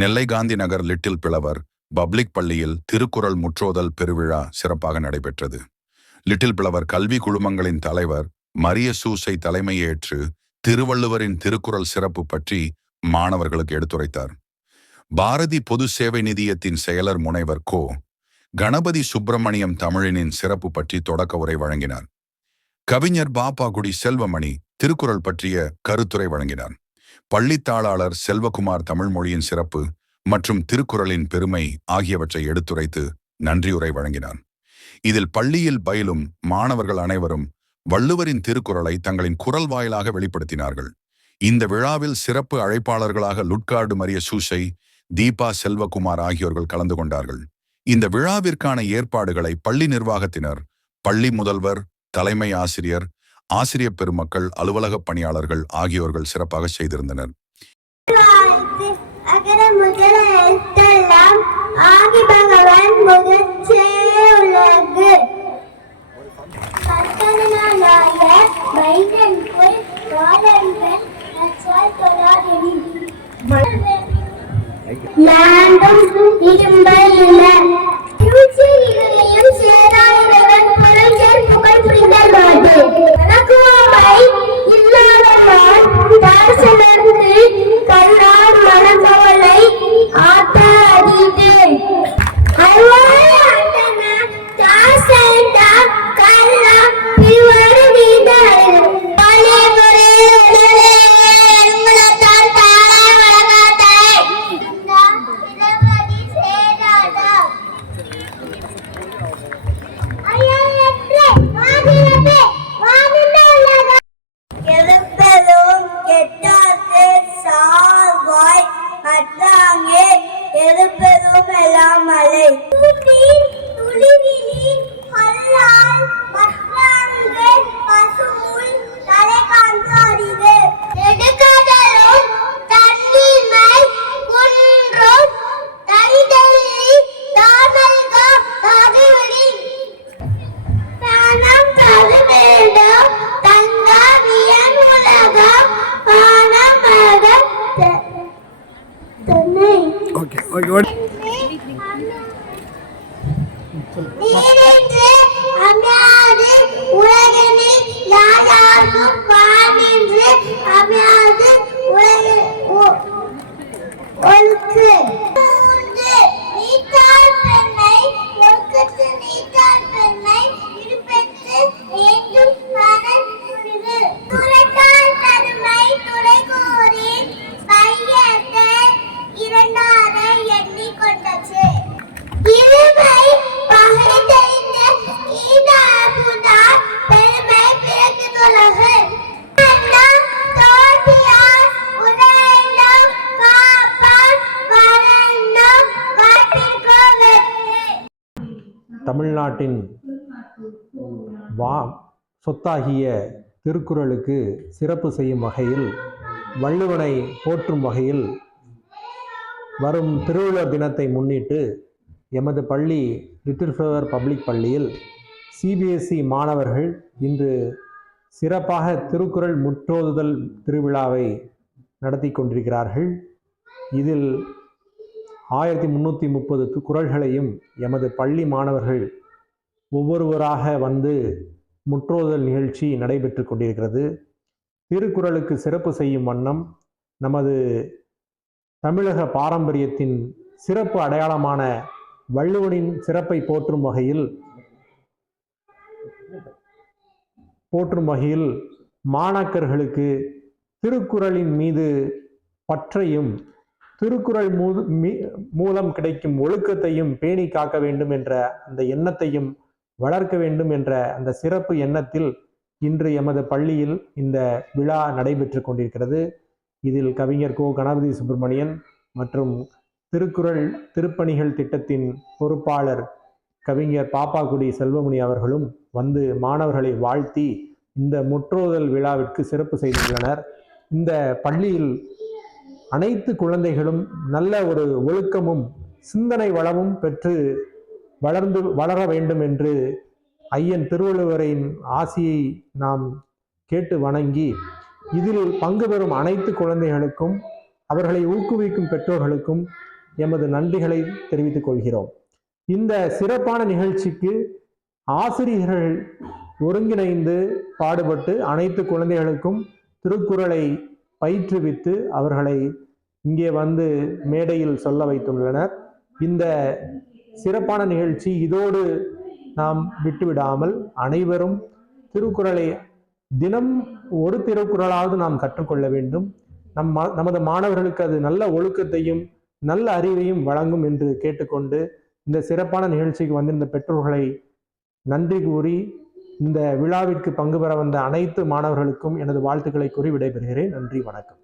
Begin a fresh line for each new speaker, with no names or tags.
Nellai Gandhi Nagar little flower public பள்ளியில் திருக்குறள் முற்றோதல் பெருவிழா சிறப்பாக நடைபெற்றது. லிட்டில் பிளவர் கல்வி குழுமங்களின் தலைவர் மரிய சூசை தலைமையேற்று திருவள்ளுவரின் திருக்குறள் சிறப்பு பற்றி மாணவர்களுக்கு எடுத்துரைத்தார். பாரதி பொது சேவை நிதியத்தின் செயலர் முனைவர் கோ. கணபதி சுப்பிரமணியம் தமிழனின் சிறப்பு பற்றி தொடக்க உரை வழங்கினார். கவிஞர் பாப்பாகுடி செல்வமணி திருக்குறள் பற்றிய கருத்துரை வழங்கினார். பள்ளித்தாளாளர் செல்வகுமார் தமிழ் மொழியின் சிறப்பு மற்றும் திருக்குறளின் பெருமை ஆகியவற்றை எடுத்துரைத்து நன்றியுரை வழங்கினார். இதில் பள்ளியில் பயிலும் மாணவர்கள் அனைவரும் வள்ளுவரின் திருக்குறளை தங்களின் குரல் வாயிலாக வெளிப்படுத்தினார்கள். இந்த விழாவில் சிறப்பு அழைப்பாளர்களாக லுட்கார்டு மரிய சூசை தீபா செல்வகுமார் ஆகியோர்கள் கலந்து கொண்டார்கள். இந்த விழாவிற்கான ஏற்பாடுகளை பள்ளி நிர்வாகத்தினர் பள்ளி முதல்வர் தலைமை ஆசிரியர் ஆசிரியப் பெருமக்கள் அலுவலக பணியாளர்கள் ஆகியோர்கள் சிறப்பாக செய்திருந்தனர்.
வாழ்த்து அகர எல்லாம் மலை. துளிவிலி கல்லால் 大家好。
தமிழ்நாட்டின் வா சொத்தாகிய திருக்குறளுக்கு சிறப்பு செய்யும் வகையில் வள்ளுவனை போற்றும் வகையில் வரும் திருவள்ளுவர் தினத்தை முன்னிட்டு எமது பள்ளி லிட்டில் ஃப்ளவர் பப்ளிக் பள்ளியில் சிபிஎஸ்இ மாணவர்கள் இன்று சிறப்பாக திருக்குறள் முற்றோதுதல் திருவிழாவை நடத்தி கொண்டிருக்கிறார்கள். இதில் ஆயிரத்தி முந்நூற்றி முப்பது குறள்களையும் எமது பள்ளி மாணவர்கள் ஒவ்வொருவராக வந்து முற்றோதல் நிகழ்ச்சி நடைபெற்று கொண்டிருக்கிறது. திருக்குறளுக்கு சிறப்பு செய்யும் வண்ணம் நமது தமிழக பாரம்பரியத்தின் சிறப்பு அடையாளமான வள்ளுவனின் சிறப்பை போற்றும் வகையில் போற்றும் வகையில் மாணாக்கர்களுக்கு திருக்குறளின் மீது பற்றையும் திருக்குறள் மூலம் கிடைக்கும் ஒழுக்கத்தையும் பேணி காக்க வேண்டும் என்ற அந்த எண்ணத்தையும் வளர்க்க வேண்டும் என்ற அந்த சிறப்பு எண்ணத்தில் இன்று எமது பள்ளியில் இந்த விழா நடைபெற்று கொண்டிருக்கிறது. இதில் கவிஞர் கோ. கணபதி சுப்பிரமணியன் மற்றும் திருக்குறள் திருப்பணிகள் திட்டத்தின் பொறுப்பாளர் கவிஞர் பாப்பாக்குடி செல்வமணி அவர்களும் வந்து மாணவர்களை வாழ்த்தி இந்த முற்றோதல் விழாவிற்கு சிறப்பு செய்துள்ளனர். இந்த பள்ளியில் அனைத்து குழந்தைகளும் நல்ல ஒரு ஒழுக்கமும் சிந்தனை வளமும் பெற்று வளர்ந்து வளர வேண்டும் என்று ஐயன் திருவள்ளுவரின் ஆசியை நாம் கேட்டு வணங்கி இதில் பங்கு பெறும் அனைத்து குழந்தைகளுக்கும் அவர்களை ஊக்குவிக்கும் பெற்றோர்களுக்கும் எமது நன்றிகளை தெரிவித்துக் கொள்கிறோம். இந்த சிறப்பான நிகழ்ச்சிக்கு ஆசிரியர்கள் ஒருங்கிணைந்து பாடுபட்டு அனைத்து குழந்தைகளுக்கும் திருக்குறளை பயிற்றுவித்து அவர்களை இங்கே வந்து மேடையில் சொல்ல வைத்துள்ளனர். இந்த சிறப்பான நிகழ்ச்சி இதோடு நாம் விட்டுவிடாமல் அனைவரும் திருக்குறளை தினம் ஒரு திருக்குறளாவது நாம் கற்றுக்கொள்ள வேண்டும். நம் நமது மாணவர்களுக்கு அது நல்ல ஒழுக்கத்தையும் நல்ல அறிவையும் வழங்கும் என்று கேட்டுக்கொண்டு இந்த சிறப்பான நிகழ்ச்சிக்கு வந்திருந்த பெற்றோர்களை நன்றி கூறி இந்த விழாவிற்கு பங்கு பெற வந்த அனைத்து மாணவர்களுக்கும் எனது வாழ்த்துக்களை கூறி விடைபெறுகிறேன். நன்றி வணக்கம்.